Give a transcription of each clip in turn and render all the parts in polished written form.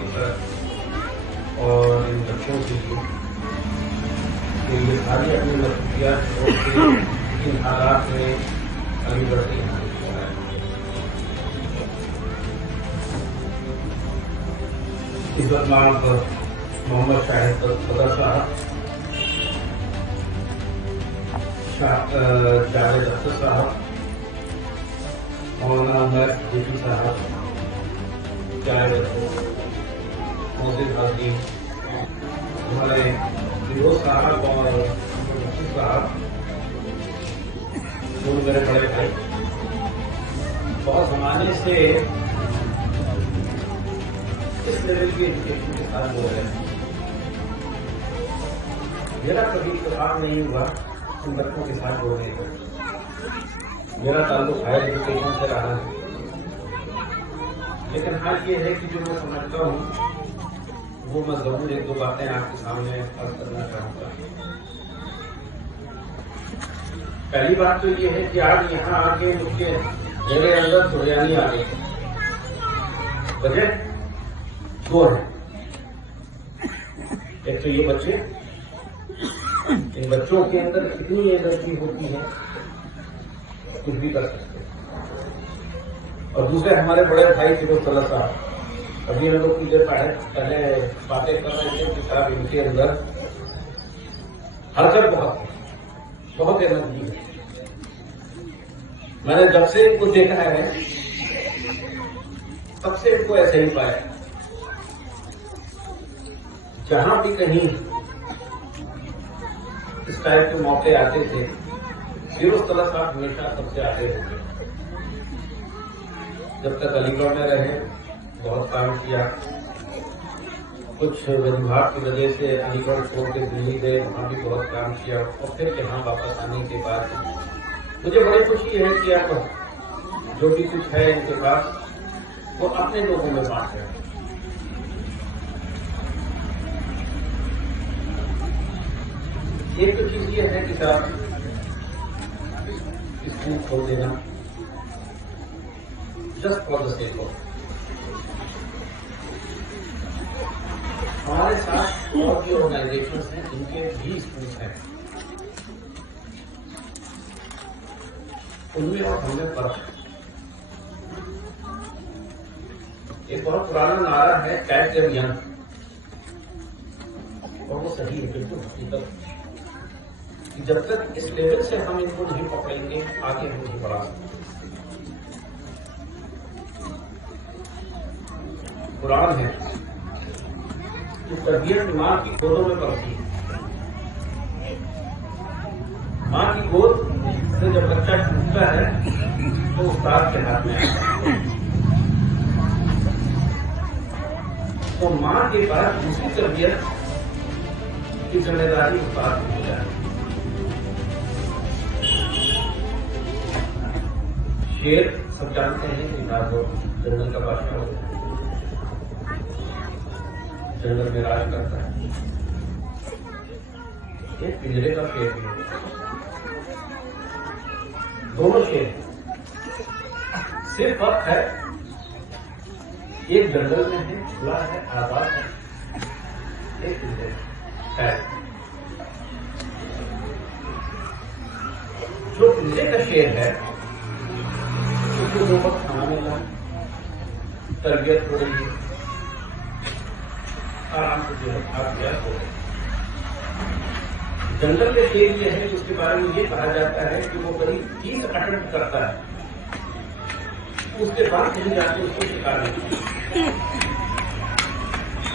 Officer और इन बच्चों के लिए कि ये सारी अपनी मसरूफियात छोड़ के इन हालात में अलीगढ़ से यहाँ हो रहा है। इज्जतनाम मोहम्मद शाहिद सदर साहब, जावेद अख्तर साहब, मौलाना उमर जेपी साहब, जावेद मोहसिन हाजी, हमारे फिरोज साहब और नसीब साहब, जो मेरे बड़े भाई बहुत जमाने से इस लेवल की एजुकेशन के साथ बोल रहे हैं। मेरा कभी इत्तेफाक नहीं हुआ इन बच्चों के साथ बोलने का। मेरा ताल्लुक हायर एजुकेशन से रहा है, लेकिन हाल ये है कि जो मैं समझता हूँ वो मैं जरूर एक दो बातें आपके सामने अर्ज करना चाहूंगा। पहली बात तो ये है कि आज यहाँ आके मुझे मेरे अंदर सुरयानी आ गई। वजह दो है। एक तो ये बच्चे, इन बच्चों के अंदर कितनी एनर्जी होती है कुछ भी कर सकते हैं। और दूसरे हमारे बड़े भाई फिरोज सदर साहब, अभी हम लोग की देर पहले बातें कर रहे थे कि साहब इनके अंदर हरकत बहुत एनर्जी है। मैंने जब से इनको देखा है तब से इनको ऐसे ही पाया। जहां भी कहीं इस टाइप के मौके आते थे, फिरोज सदर साहब हमेशा सबसे आगे होंगे। जब तक अलीगढ़ में रहे बहुत काम किया, कुछ वजूहात की वजह से अलीगढ़ छोड़ के दिल्ली गए, वहां भी बहुत काम किया। और फिर यहाँ वापस आने के बाद मुझे बड़ी खुशी है कि अब जो भी कुछ है इनके पास वो अपने लोगों में बांट रहे हैं। एक तो चीज ये है कि साहब स्कूल खोल देना just for the sake of. हमारे साथ और भी ऑर्गेनाइजेशन हैं जिनके भी स्कूल हैं, उनमें और हमें फर्क है। एक बहुत पुराना नारा है कैच देम यंग, और वो सही है, बिल्कुल हकीकत। जब तक इस लेवल से हम इनको नहीं पकड़ेंगे आगे हम नहीं बढ़ा सकते। कुरान है कि तरबियत मां की गोदों में पड़ती है। मां की गोद से जब बच्चा टूटता है तो उस्ताद के हाथ में आता है। तो मां के पास दूसरी तरबियत की जिम्मेदारी उस्ताद की हो जाए। शेर सब जानते हैं कि वो जंगल का बादशाह होता है, जंगल में राज करता है। एक पिंजरे का शेर भी होता है, दोनों शेर। सिर्फ फर्क है एक जंगल में है, खुला है, आजाद है, एक पिंजरे है। जो पिंजरे का शेर है उसको दो वक्त खाना मिला, तरबियत हो रही है, आराम से जो है आप गया हो। जंगल के शेर ये है, उसके बारे में ये कहा जाता है कि वो करीब 30 अटेम्प्ट करता है, उसके बाद कहीं जाके उसको शिकार नहीं।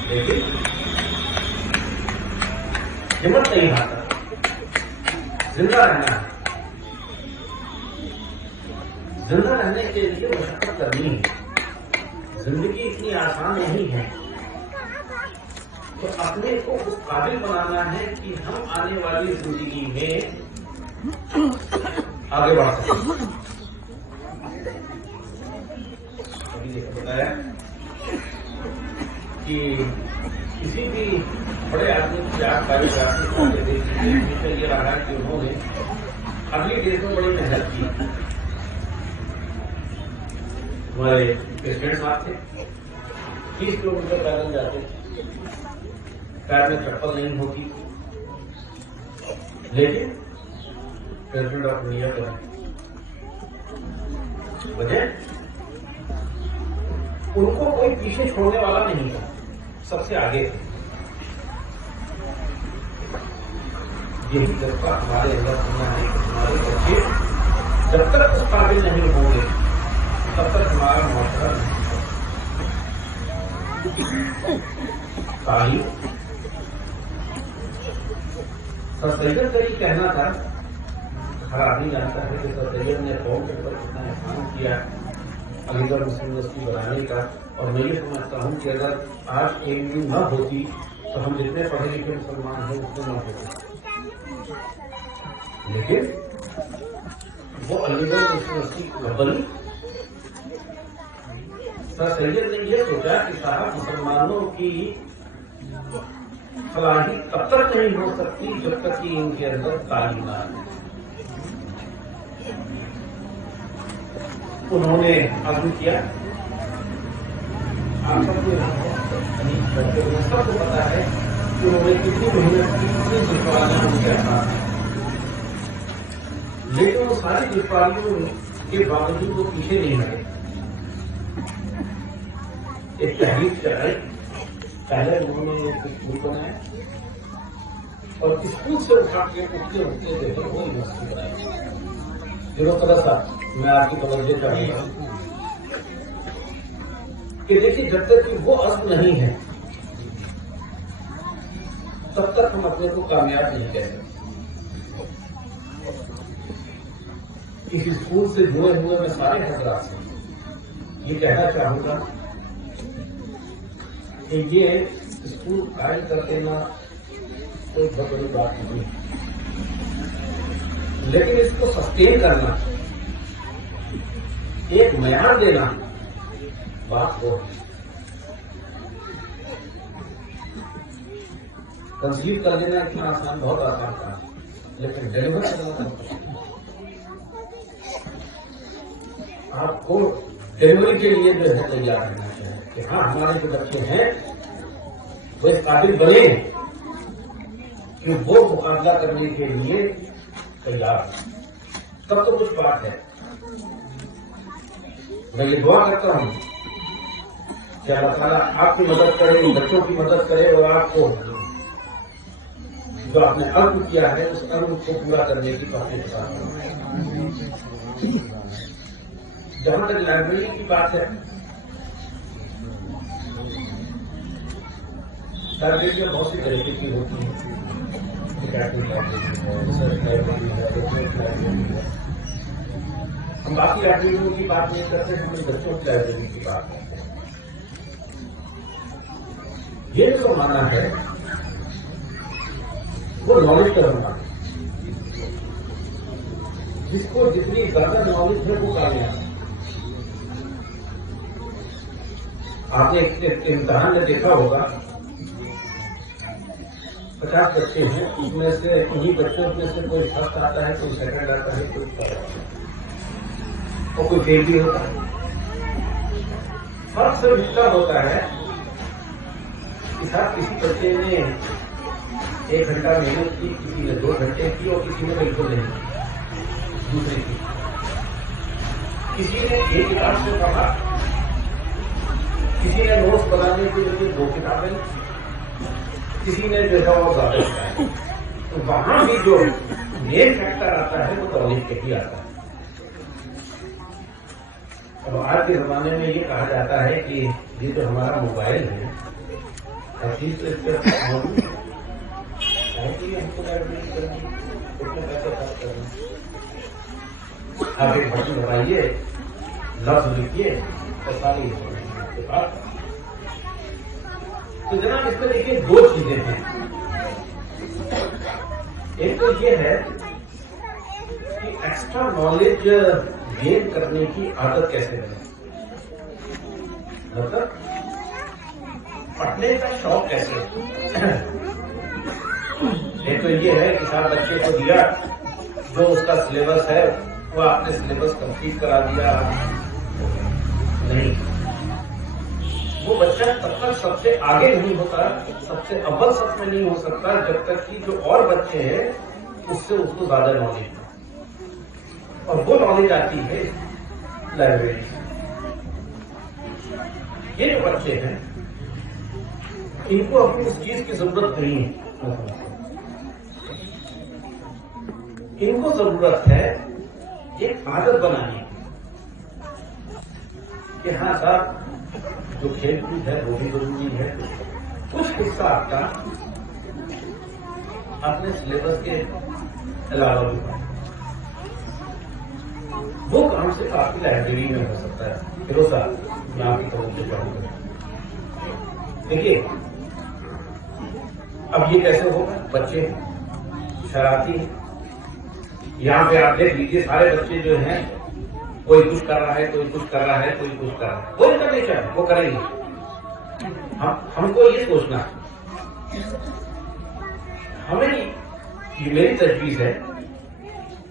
लेकिन हिम्मत नहीं हारता, जिंदा रहना है। जिंदा रहने के लिए मशक्कत करनी है। जिंदगी इतनी आसान नहीं है, तो अपने को उस काबिल बनाना है कि हम आने वाली जिंदगी में आगे बढ़ सकें। अभी देखो बताया कि किसी भी बड़े आदमी की आप बायोग्राफी देखिए, ये रहा है कि उन्होंने अगली डेट में बड़ी मेहनत की। हमारे प्रेसिडेंट साहब थे, 30 किलोमीटर पैदल जाते, पैर में चप्पल नहीं होती, लेकिन प्रेसिडेंट ऑफ इंडिया करें। वजह उनको कोई पीछे छोड़ने वाला नहीं था, सबसे आगे थे। यही जज्बा हमारे अंदर होना है कि हमारे बच्चे जब तक उस काबिल नहीं होंगे तब तक हमारा मुआवजा नहीं होगा। सर सैयद का ये कहना था, हर आदमी जानता है कि सर सैयद ने कौम के ऊपर कितना एहसान किया अलीगढ़ मुस्लिम यूनिवर्सिटी बनाने का, और मैं ये समझता हूँ कि अगर आज AMU न होती तो हम जितने पढ़े लिखे मुसलमान हैं उतने न होते। लेकिन वो अलीगढ़ मुस्लिम यूनिवर्सिटी बनी। सर सैयद ने यह सोचा कि साहब मुसलमानों की फलाही तब तक नहीं हो सकती जब तक कि इनके अंदर तालीम ना आए। उन्होंने आगे किया, आप सबको पता है कि उन्होंने कितनी मेहनत की, कितनी दुश्वारियां उनके साथ, लेकिन वो सारी दुश्वारियों के बावजूद वो पीछे नहीं हटे। एक तहरीक चलाई, पहले उन्होंने एक स्कूल बनाया और स्कूल से उठा के उठते उठते देखो वो यूनिवर्सिटी बनाई। जिस तरह सा मैं आपकी तवज्जो चाहूंगा कि देखिए, जब तक कि वो अस्त नहीं है तब तक हम अपने को कामयाब नहीं कह सकते। इस स्कूल से जुड़े हुए मैं सारे हजरात से ये कहना चाहूंगा कि ये स्कूल कायम कर देना कोई बहुत बड़ी बात नहीं है, लेकिन इसको सस्टेन करना, एक मयार देना, बात हो। कंसीव कर देना इतना आसान, बहुत आसान था, लेकिन डिलीवर करना आपको डिलीवरी के लिए जो है तैयार रहना चाहिए कि हाँ हमारे जो बच्चे हैं वो इस काबिल बने कि वो मुकाबला करने के लिए तैयार, तब तो कुछ बात है। मैं ये दुआ करता हूं कि अल्लाह ताला आपकी मदद करे, बच्चों की मदद करे और आपको जो आपने अर्ज किया है उस अर्ज को पूरा करने की तौफीक अता फरमाए। जहां तक लाइब्रेरी की बात है, लाइब्रेरी में बहुत सी तरीके की होती है, हम बाकी लाइब्रेरियों की बात नहीं करते, हम बच्चों की लाइब्रेरी की बात करते हैं। ये जो माना है वो नॉलेज का माना, जिसको जितनी ज्यादा नॉलेज है वो कामयाब। आपने एक इम्तिहान में देखा होगा, 50 बच्चे हैं, उसमें से इन्हीं बच्चों में से कोई फर्स्ट आता है, कोई सेकंड आता है, कोई थर्ड आता है और कोई फेल भी होता है। फर्क सिर्फ इतना होता है कि साथ किसी बच्चे ने 1 घंटा मेहनत की, किसी ने 2 घंटे की और किसी ने बिल्कुल नहीं की। दूसरे की किसी ने एक किताब से पढ़ा, किसी ने नोट्स बनाने के लिए 2 किताबें, किसी ने जो है वो ज्यादा बताया। तो वहां भी जो मेन फैक्टर आता है वो नॉलेज के ही आता है। अब आज के जमाने में ये कहा जाता है कि ये जो हमारा मोबाइल है, हर चीज तो इसके हमको लाइब्रेरी करनी, कितने पैसे खर्च करना, आप एक बटन दबाइए, लफ्ज लिखिए और सारी आपके पास। तो जनाब इसमें देखिए 2 चीजें हैं। एक तो ये है कि एक्स्ट्रा नॉलेज गेन करने की आदत कैसे बने, मतलब पढ़ने का शौक कैसे। एक तो ये है कि साहब बच्चे को दिया जो उसका सिलेबस है वो आपने सिलेबस कंप्लीट करा दिया, नहीं, वो बच्चा तब तक सबसे आगे नहीं होता, सबसे अव्वल सब में नहीं हो सकता जब तक कि जो और बच्चे हैं उससे उसको ज्यादा नॉलेज हो। और वो नॉलेज आती है लाइब्रेरी से। ये जो बच्चे हैं इनको अपनी उस चीज की जरूरत नहीं है, इनको जरूरत है एक आदत बनाने की कि हाँ साहब जो खेल कूद है वो भी जरूरी है, कुछ हिस्सा आपका अपने सिलेबस के अलावा भी वो काम से आपकी लाइब्रेरी में हो सकता है। फिर साहब मैं आपकी तरफ से पढ़ूंगा। देखिए अब ये कैसे होगा, बच्चे शरारती हैं। यहां पे आप देख लीजिए सारे बच्चे जो हैं कोई कुछ कर रहा है, कोई कुछ कर रहा है, कोई कुछ कर रहा है, कोई करने चाहिए वो करेंगे। हमको ये सोचना है, हमें ये मेरी तजवीज है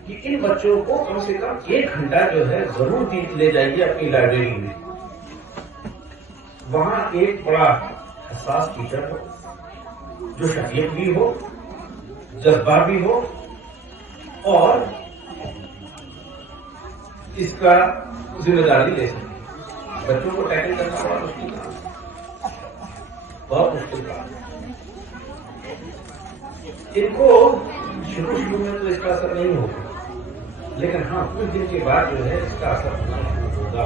कि इन बच्चों को कम से कम 1 घंटा जो है जरूर ले जाइए अपनी लाइब्रेरी में। वहां एक बड़ा हसास टीचर हो, जो शरीयत भी हो, जज्बा भी हो और इसका जिम्मेदारी ले सके। बच्चों को टैकल करना बड़ा मुश्किल काम, बहुत मुश्किल काम। इनको शुरू में तो इसका असर नहीं होगा, लेकिन हाँ कुछ दिन के बाद जो है इसका असर होना शुरू होगा।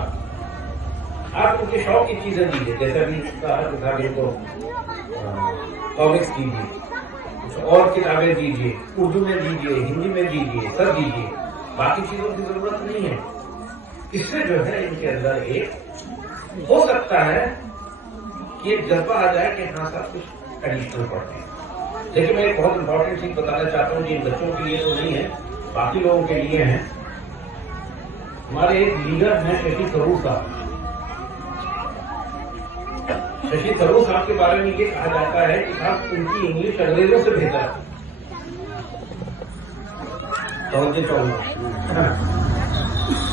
आप उनके शौक की चीजें दीजिए, जैसे अभी कहा किताब इनको कॉमिक्स दीजिए, कुछ और किताबें दीजिए, उर्दू में दीजिए, हिंदी में दीजिए, सब दीजिए, बाकी चीजों की जरूरत नहीं है। इससे जो है इनके अंदर एक हो सकता है कि एक जज्बा आ जाए कि हाँ सब कुछ एडिशनल पढ़ते हैं। लेकिन मैं एक बहुत इंपॉर्टेंट चीज बताना चाहता हूँ, इन बच्चों के लिए तो नहीं है, बाकी लोगों के लिए है। हमारे एक लीडर हैं शशि थरूर साहब। शशि थरूर साहब के बारे में ये कहा जाता है कि साहब उनकी इंग्लिश अंग्रेजों से बेहतर है।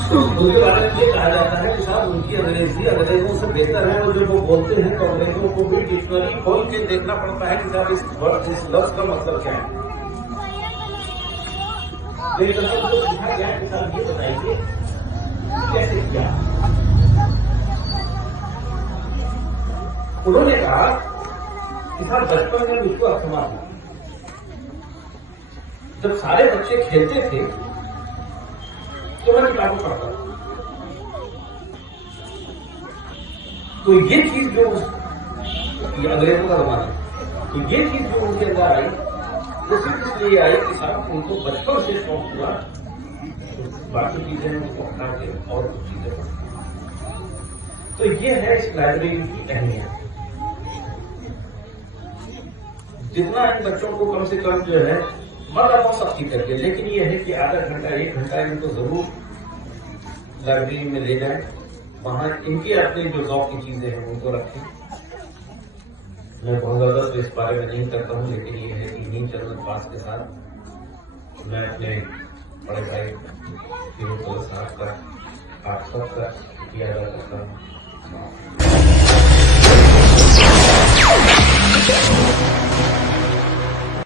उनके बारे में ये कहा जाता है कि साहब उनकी अंग्रेजी अंग्रेजों से बेहतर है, और जो वो बोलते हैं तो अंग्रेजों को भी डिक्शनरी खोल के देखना पड़ता है कि साहब इस लफ्ज का मतलब क्या है। लेकिन जो लिखा गया कि साहब ये बताइए कैसे किया। उन्होंने कहा कि साहब बचपन में मुझको अस्थमा था, जब सारे बच्चे खेलते थे तो मैं किताबें पढ़ता था। तो ये चीज जो अंग्रेजों का जमाना, तो ये चीज जो उनके अंदर आई वो सिर्फ इसलिए आई कि साहब उनको बचपन से शौक हुआ, बाकी चीजें उनको हटा के और कुछ चीजें पढ़ती। तो ये है इस लाइब्रेरी की अहमियत। जितना इन बच्चों को कम से कम जो है मतलब सब चीज करके, लेकिन ये है कि आधा घंटा 1 घंटा इनको जरूर लाइब्रेरी में ले जाएं, वहां इनकी अपनी जो शौक की चीजें हैं उनको रखें। मैं बहुत ज्यादा तो इस बारे में नहीं करता हूं, लेकिन ये है कि नींद चंदन पास के साथ मैं अपने बड़े भाई फिरोज साहब का आप सबका किया जा सकता हूँ।